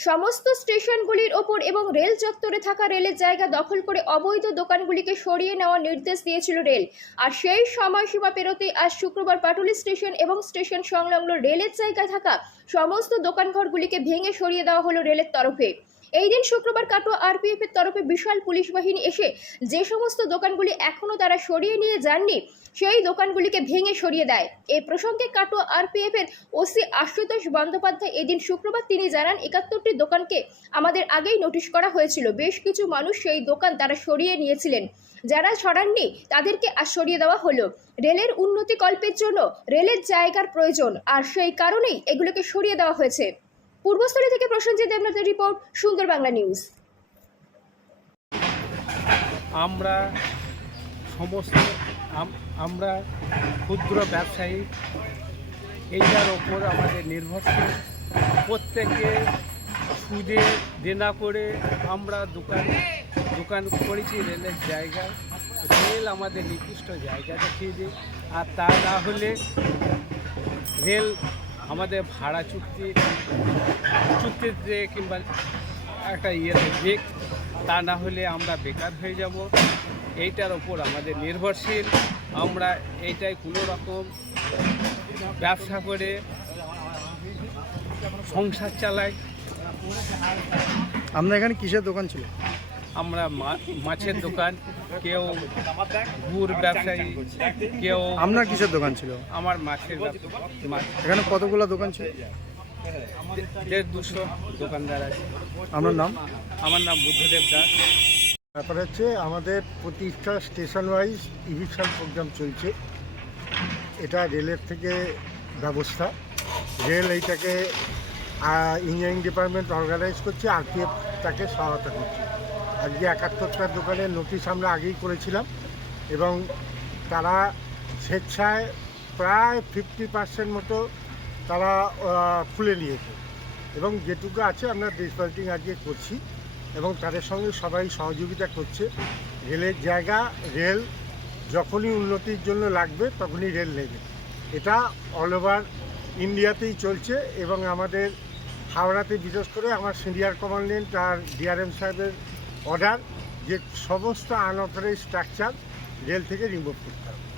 সমস্ত স্টেশনগুলির ওপর এবং রেল চত্বরে থাকা রেলের জায়গা দখল করে অবৈধ দোকানগুলিকে সরিয়ে নেওয়ার নির্দেশ দিয়েছিল রেল। আর সেই সময়সীমা পেরোতে আজ শুক্রবার পাটুলি স্টেশন এবং স্টেশন সংলগ্ন রেলের জায়গায় থাকা সমস্ত দোকানঘরগুলিকে ভেঙে সরিয়ে দেওয়া হলো রেলের তরফে। এই দিন শুক্রবার কাটোয়া আরপিএফ এর তরফে বিশাল পুলিশ বাহিনী এসে যে সমস্ত দোকানগুলি এখনও তারা সরিয়ে নিয়ে যাননি, সেই দোকানগুলিকে ভেঙে সরিয়ে দেয়। এই প্রসঙ্গে কাটোয়া আরপিএফ এর ওসি আশুতোষ বন্দ্যোপাধ্যায় এদিন শুক্রবার তিনি জানান, একাত্তরটি দোকানকে আমাদের আগেই নোটিশ করা হয়েছিল। বেশ কিছু মানুষ সেই দোকান তারা সরিয়ে নিয়েছিলেন। যারা সরাননি, তাদেরকে আর সরিয়ে দেওয়া হলো। রেলের উন্নতি কল্পের জন্য রেলের জায়গার প্রয়োজন, আর সেই কারণেই এগুলোকে সরিয়ে দেওয়া হয়েছে। পূর্বস্থলী থেকে প্রসেনজিৎ দেবনাথের রিপোর্ট, সুন্দর বাংলা নিউজ। আমরা সমস্ত আমরা ক্ষুদ্র ব্যবসায়ী, এইটার ওপর আমাদের নির্ভরশীল। প্রত্যেকে সুদে দেনা করে আমরা দোকান দোকান করেছি রেলের জায়গায়। রেল আমাদের নির্দিষ্ট জায়গা দেখিয়ে দিই আর তা না হলে রেল আমাদের ভাড়া চুক্তি, চুক্তিতে কিংবা একটা ইয়েতে দিক তা না হলে আমরা বেকার হয়ে যাব। এইটার ওপর আমাদের নির্ভরশীল। আমরা এইটাই কোনো রকম ব্যবসা করে সংসার চালাই। আমরা এখানে কিসের দোকান ছিল? আমরা মাছের দোকান কেউ গুড় ব্যবসায়ী কেউ আপনার কিসের দোকান ছিল? আমার মাছের এখানে কতগুলো দোকান ছিল? দেড় দুশো দোকানদার আছে। আপনার নাম? আমার নাম বুদ্ধদেব দাস। ব্যাপার হচ্ছে আমাদের প্রতিটা স্টেশন ওয়াইজ ইভিকশন প্রোগ্রাম চলছে। এটা রেলের থেকে ব্যবস্থা। রেল এইটাকে ইঞ্জিনিয়ারিং ডিপার্টমেন্ট অর্গানাইজ করছে আরপিএফ তাকে সহায়তা করছে। আজকে একাত্তরটা দোকানের নোটিশ আমরা আগেই করেছিলাম এবং তারা স্বেচ্ছায় প্রায় ফিফটি পার্সেন্ট মতো তারা খুলে নিয়েছে। এবং যেটুকু আছে আমরা ডিসবাল্টিং আজকে করছি এবং তাদের সঙ্গে সবাই সহযোগিতা করছে। রেলের জায়গা, রেল যখনই উন্নতির জন্য লাগবে তখনই রেল নেবে। এটা অল ওভার ইন্ডিয়াতেই চলছে এবং আমাদের হাওড়াতে বিশেষ করে আমার সিনিয়র কমান্ডেন্ট আর ডিআরএম সাহেবের অর্ডার যে সমস্ত আনঅথরাইজ স্ট্রাকচার রেল থেকে রিমুভ করতে হবে।